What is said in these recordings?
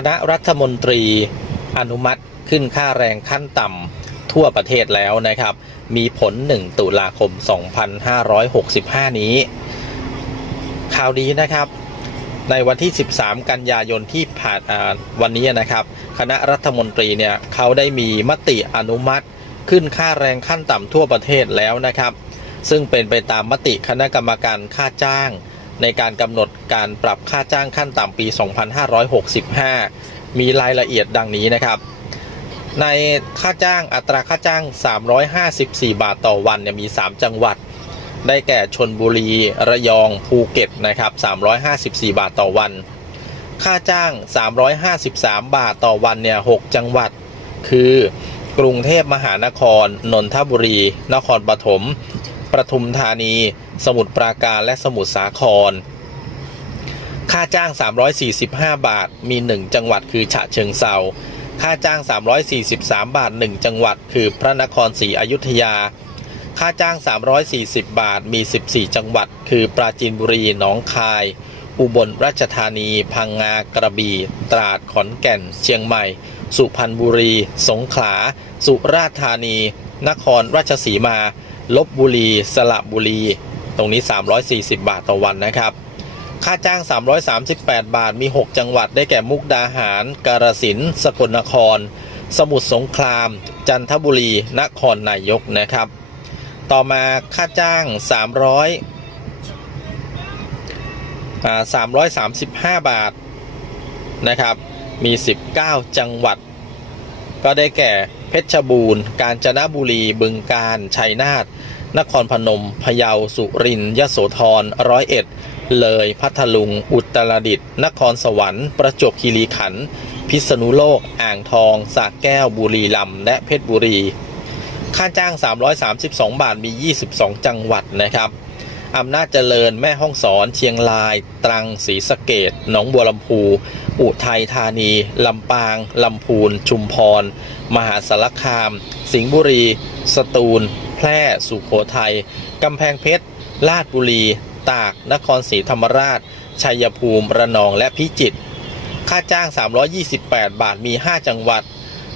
คณะรัฐมนตรีอนุมัติขึ้นค่าแรงขั้นต่ำทั่วประเทศแล้วนะครับ มีผล 1 ตุลาคม 2565 นี้ข่าวนี้นะครับ ในวันที่ 13 กันยายนที่ผ่านาวันนี้นะครับ คณะรัฐมนตรีเนี่ยเขาได้มีมติอนุมัติขึ้นค่าแรงขั้นต่ำทั่วประเทศแล้วนะครับ ซึ่งเป็นไปตามมติคณะกรรมการค่าจ้าง ในการกำหนดการปรับค่าจ้างขั้นต่ำปี 2565 มีรายละเอียดดังนี้นะครับ ในค่าจ้างอัตราค่าจ้าง 354 บาทต่อวันเนี่ยมี 3 จังหวัด ได้แก่ชนบุรี ระยองภูเก็ตนะครับ 354 บาทต่อวัน ค่าจ้าง 353 บาทต่อวันเนี่ย 6 จังหวัด คือกรุงเทพมหานคร นนทบุรี นครปฐม ประทุมธานี สมุทรปราการและสมุทรสาคร ค่าจ้าง 345 บาทมี 1 จังหวัดคือฉะเชิงเซาค่าจ้าง 343 บาท 1 จังหวัด คือพระนครศรีอยุธยา ค่าจ้าง 340 บาทมี 14 จังหวัด คือปราจีนบุรีหนองคาย อุบลราชธานี พังงากระบี่ ตราดขอนแก่น เชียงใหม่ สุพรรณบุรี สงขลา สุราษฎร์ธานี นครราชสีมา ลบบุรีสระบุรี ตรงนี้ 340 บาทต่อวันนะครับ ค่าจ้าง 338 บาทมี 6 จังหวัดได้แก่มุกดาหาร กาฬสินธุ์สกลนคร สมุทรสงคราม จันทบุรี นครนายกนะครับ ต่อมาค่าจ้าง 300อ่า335 บาทนะครับ มี 19 จังหวัด ก็ได้แก่ เพชรบูรณ์ กาญจนบุรี บึงกาฬ ชัยนาท นครพนม พะเยา สุรินทร์ ยโสธร ร้อยเอ็ด เลย พัทลุง อุตรดิตถ์ นครสวรรค์ ประจวบคีรีขันธ์ พิษณุโลก อ่างทองสระแก้ว บุรีรัมย์ และเพชรบุรี ค่าจ้าง 332 บาท มี 22 จังหวัดนะครับ อำนาจเจริญ แม่ห้องสอน เชียงราย ตรัง ศรีสะเกดหนองบัวลำพู อุทัยธานี ลำปาง ลำพูน ชุมพร มหาสารคาม สิงห์บุรี สตูล แพร่ สุโขทัย กำแพงเพชรลาดบุรี ตาก นครศรีธรรมราช ชัยภูมิ ระนอง และพิจิตร ค่าจ้าง 328 บาท มี 5 จังหวัด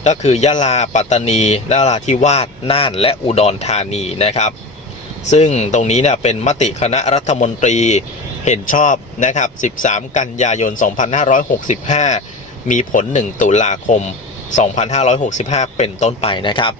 ก็คือยะลา ปัตตานี นราธิวาส น่าน และอุดรธานีนะครับ ซึ่งตรงนี้เนี่ยเป็นมติคณะรัฐมนตรีเห็นชอบนะครับ 13 กันยายน 2565 มีผล 1 ตุลาคม 2565 เป็นต้นไปนะครับ